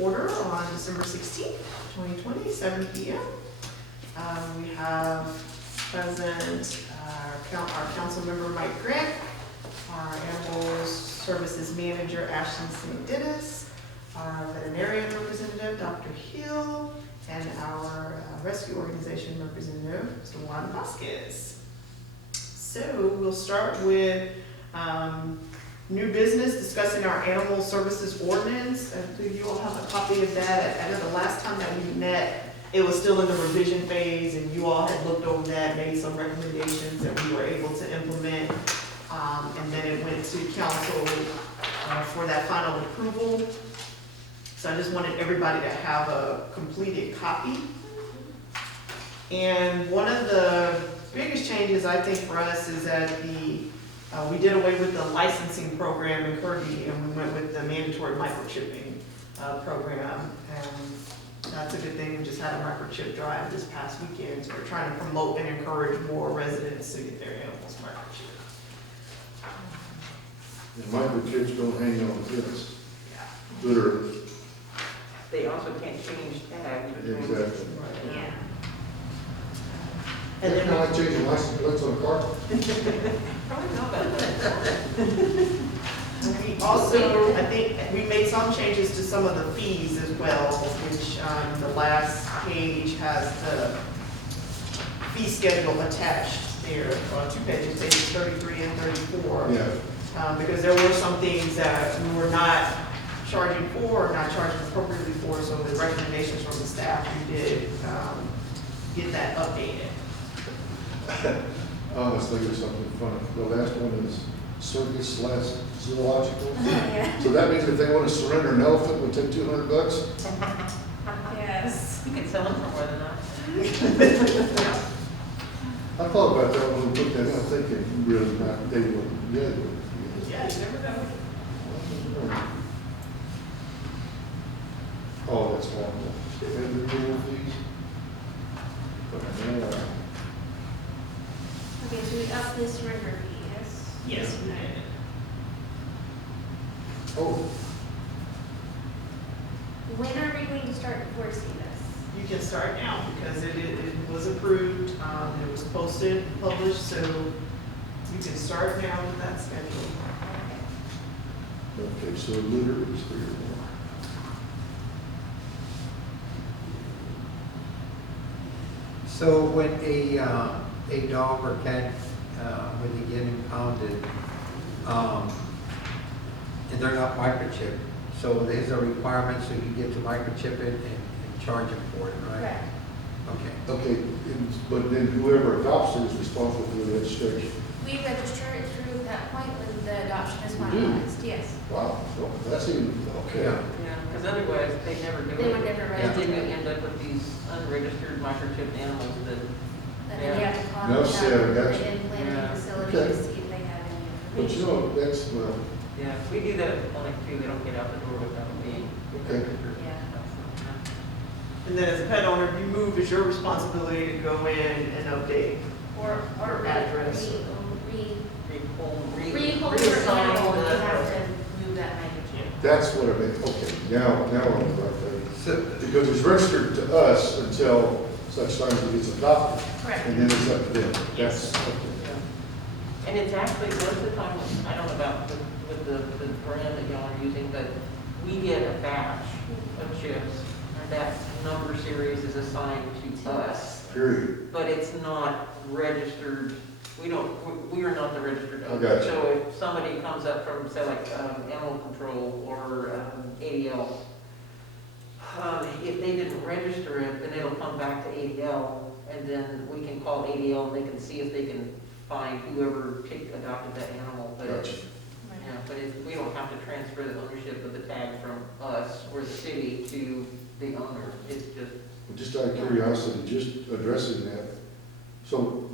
order on December 16th, 2020, 7 p.m. We have present our council member Mike Grant, our animal services manager Ashley St. Dennis, our veterinarian representative Dr. Hill, and our rescue organization representative Mr. Juan Vasquez. So we'll start with new business, discussing our animal services ordinance. Do you all have a copy of that? I know the last time that we met, it was still in the revision phase, and you all had looked over that, made some recommendations that we were able to implement. And then it went to council for that final approval. So I just wanted everybody to have a completed copy. And one of the biggest changes I think for us is that we did away with the licensing program in Kirby, and we went with the mandatory microchipping program. And that's a good thing. We just had a microchip drive this past weekend, so we're trying to promote and encourage more residents to get their animals microchipped. And microchips don't hang on the fence, Yeah. literally. They also can't change tags. Exactly. Yeah. And then I change the license plates on a car. Probably know about that. We also, I think, we made some changes to some of the fees as well, which the last page has the fee schedule attached there, 2 pages, pages 33 and 34. Yeah. Because there were some things that we were not charging for or not charging appropriately for, so the recommendations from the staff, we did get that updated. I was thinking of something funny. The last one is circus / zoological. So that means if they want to surrender an elephant, we'll take $200. Yes. You can sell them for more than that. I thought about that when we put that in. I'm thinking, really not, they wouldn't get it. Yeah, you never know. Oh, that's awful. And the renewal fees. But I know, Okay, so we up this surrender fee, yes? Yes, we did. oh, When are we going to start enforcing this? You can start now because it was approved, it was posted, and published, so you can start now with that schedule. okay, so litter is 3 or more. So when a dog or cat, when they get impounded, and they're not microchipped, so there's a requirement, so you get to microchip it and charge them for it, right? Correct. Okay. Okay, but then whoever adopts it is responsible for the registration. We register it through that point when the adoption is You do? finalized, yes. Wow, so that's even, okay. Yeah. Yeah, because otherwise they never do it. They would never And register. then you end up with these unregistered microchipped animals that, And then you have to call No, them Sarah, down to gotcha. the implanting Yeah. facility Okay. to see if they have any But information. you know, that's, well, yeah, we do that only too, they don't get out the door without being Okay. registered. Yeah. And then as a pet owner, if you move, it's your responsibility to go in and update. Or Your address. re-hold your Reassign animal, and you the- have to move that microchip. that's what I meant, okay, now I'm right there. So, Because it's registered to us until such time as it gets adopted, Correct. and then it's up to them. That's, okay. And it's actually, most of the time, I don't know about with the brand that y'all are using, but we get a batch of chips, and that number series is assigned to us. Period. But it's not registered, we are not the registered I owner. got you. So if somebody comes up from, say, like, animal control or ADL, if they didn't register it, then it'll come back to ADL, and then we can call ADL and they can see if they can find whoever adopted that animal. But Gotcha. yeah, but we don't have to transfer the ownership of the tag from us or the city to the owner. It's just, Just out of curiosity, just addressing that. So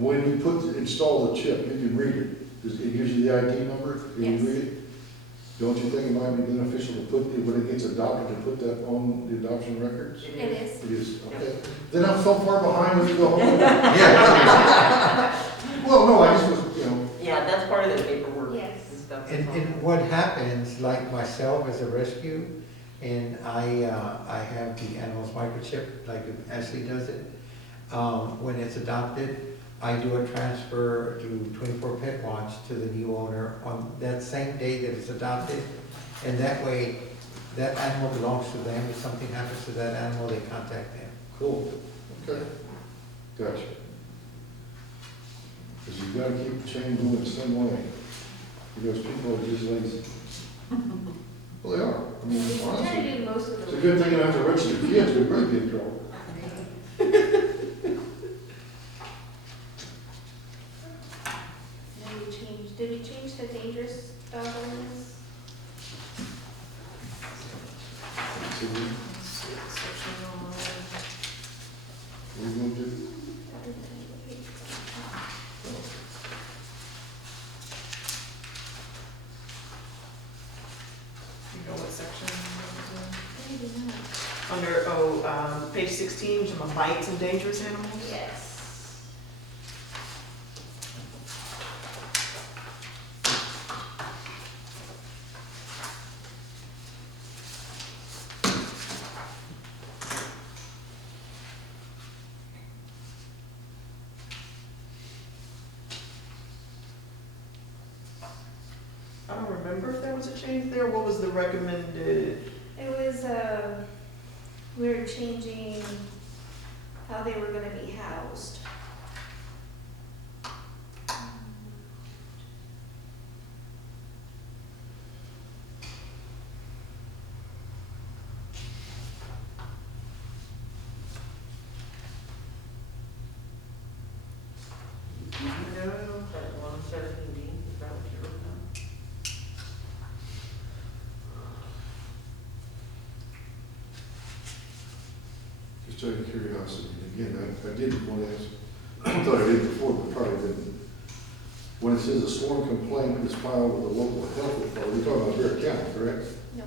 when you install the chip, you can read it. It gives you the ID number, and you Yes. read it. Don't you think it might be beneficial to put, when it gets adopted, to put that on the adoption records? It is. It is, okay. Then I'm so far behind when you go home. yeah. Well, no, I just was, you know, yeah, that's part of the paperwork Yes. and stuff. And what happens, like myself as a rescue, and I have the animal's microchip, like Ashley does it. When it's adopted, I do a transfer to 24 Pet Watch to the new owner on that same day that it's adopted. And that way, that animal belongs to them. If something happens to that animal, they contact them. Cool, okay, gotcha. Because you've got to keep the chain going some way, because people are just lazy. Well, they are, I mean, We try honestly, to do most of the. it's a good thing you don't have to register kids, we'd really be in trouble. Did we change the dangerous dog ordinance? So we're going to, You know what section? Maybe not. Under, page 16, some bites and dangerous animals? Yes. I don't remember if there was a change there. What was the recommended? It was, we were changing how they were gonna be housed. No. That 117D, is that what you're looking at? just out of curiosity, again, I did want to ask, I thought I did before, but probably didn't. When it says a sworn complaint is filed with the local health authority, we're talking about Bear County, correct? No,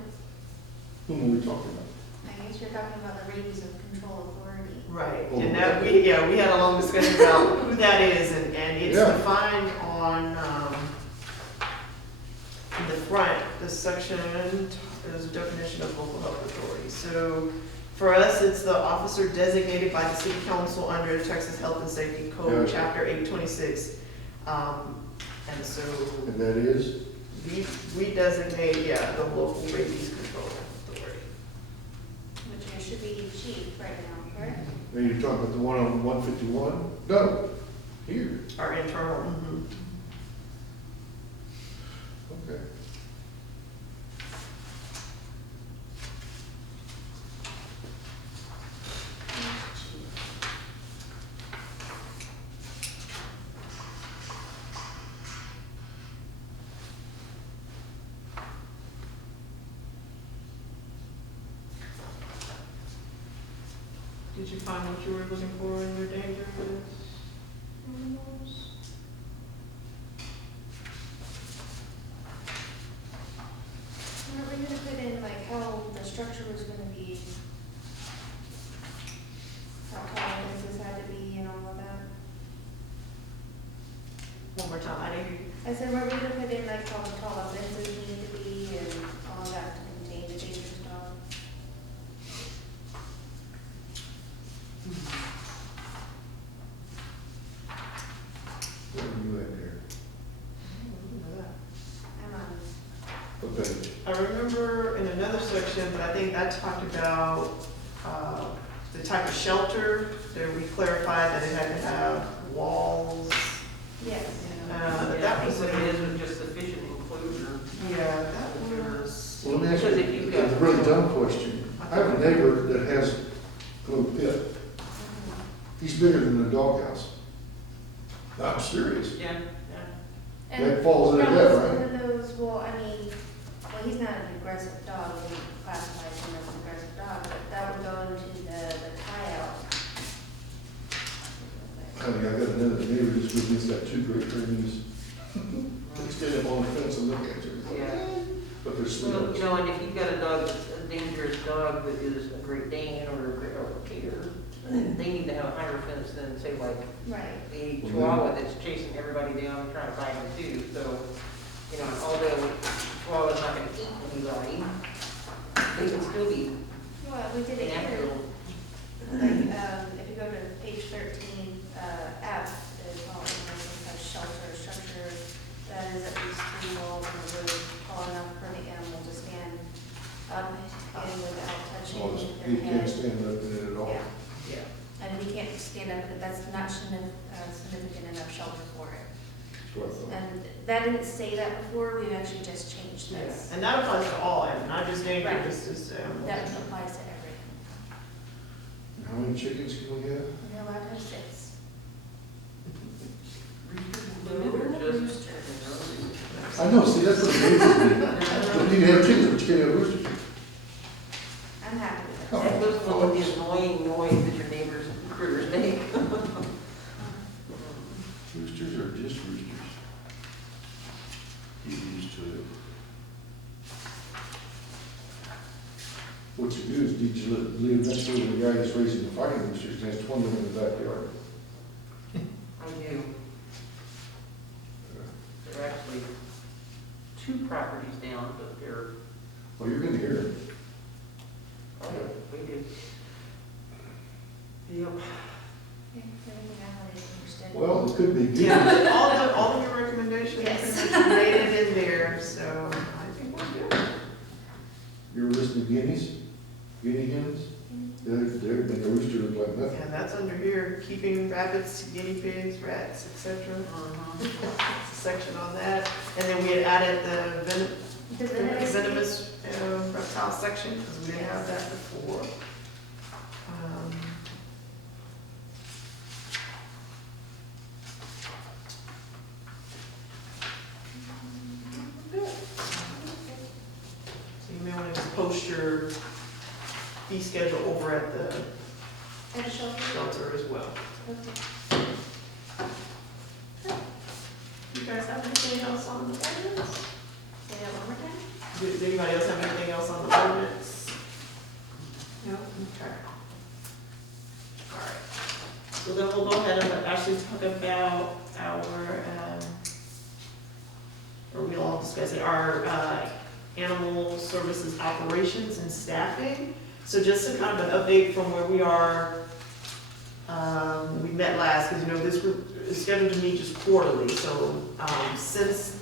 Whom are we talking about? I guess you're talking about the rabies of control authority. Right, Oh, and that, okay. we had a long discussion about who that is, and it's Yeah. defined on, in the front, the section, there's a definition of local health authority. So, for us, it's the officer designated by the city council under the Texas Health and Safety Code, Yeah. chapter 826. And so, And that is? we designate, yeah, the local rabies control authority. Which it should be chief right now, correct? Are you talking about the one on 151? No, here, Our internal, okay. Did you find what you were looking for in your dangerous animals? Weren't we gonna put in like how the structure was gonna be? How tall fences had to be and all of that? One more time, I didn't hear you. I said, weren't we gonna put in like how tall the fences needed to be and all that to contain the dangerous dog? What are you at there? I'm on, What page? I remember in another section, but I think that talked about, the type of shelter, there we clarified that it had to have walls. yes. That Yeah, was what it a, is with just sufficient enclosure. yeah, that was, Well, let me ask Because you if you've a got- really dumb question. I have a neighbor that has a little pit. He's bigger than a doghouse. I'm serious. Yeah, yeah. And That falls into that, probably right? one of those, well, I mean, well, he's not an aggressive dog, we classify him as an aggressive dog, but that would go into the tie-out. I mean, I got another neighbor that's with me, he's got two great Pyrenees. They stand up on the fence and look at you. Yeah. But they're Well, sweet. you know, and if you've got a dog, that's a dangerous dog that is a Great Dane or a Terrier, they need to have a higher fence than, say, like Right. a Well, Chihuahua that's chasing everybody down and trying to find them too. So, you know, although Chihuahua's not gonna eat anybody, They can still be Well, we did it here. natural. Like, if you go to page 13, F, is all animals have shelter, structure that is at least 3 walls and a roof tall enough for the animal to stand up and without touching Oh, their you can't head. stand up in it at all. Yeah, Yeah. and he can't stand up, but that's not significant enough shelter for it. That's what I thought. And that didn't say that before, we've actually just changed this. And that applies to all animals, not just Right. dangerous, just animals. That applies to every animal. How many chickens can we have? We're allowed to have 6. Limited or just- I know, see, that's what amazes me. But you can have chickens, but you can't have roosters. I'm happy with Oh. that. That goes along with the annoying noise that your neighbors and critters make. Roosters are just roosters. Get used to it. What you do is, did you live next door to the guy that's raising the fighting roosters, and has 20 in the backyard? I do. They're actually 2 properties down, but they're, Well, you're gonna hear it. oh, we do. Yep. Okay, everything I wanted to understand. Well, it could be good. Yeah, all of your recommendations Yes. are made it in there, so I think we're good. You ever listen to guineas? Guinea hens? They're, make a rooster look like nothing. And that's under here, keeping rabbits, guinea pigs, rats, etc. It's a section on that. And then we had added the venomous reptile section, because we didn't have that before. Good. So you may want to just post your fee schedule over at the And a shelter? shelter as well. Okay. You guys have anything else on the ordinance? Say that one more time? Does anybody else have anything else on the ordinance? No? Okay. All right. So then we'll go ahead and actually talk about or we'll all discuss it, our animal services operations and staffing. So just to kind of an update from where we are, we met last, because this group is scheduled to meet just quarterly, so since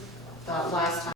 last time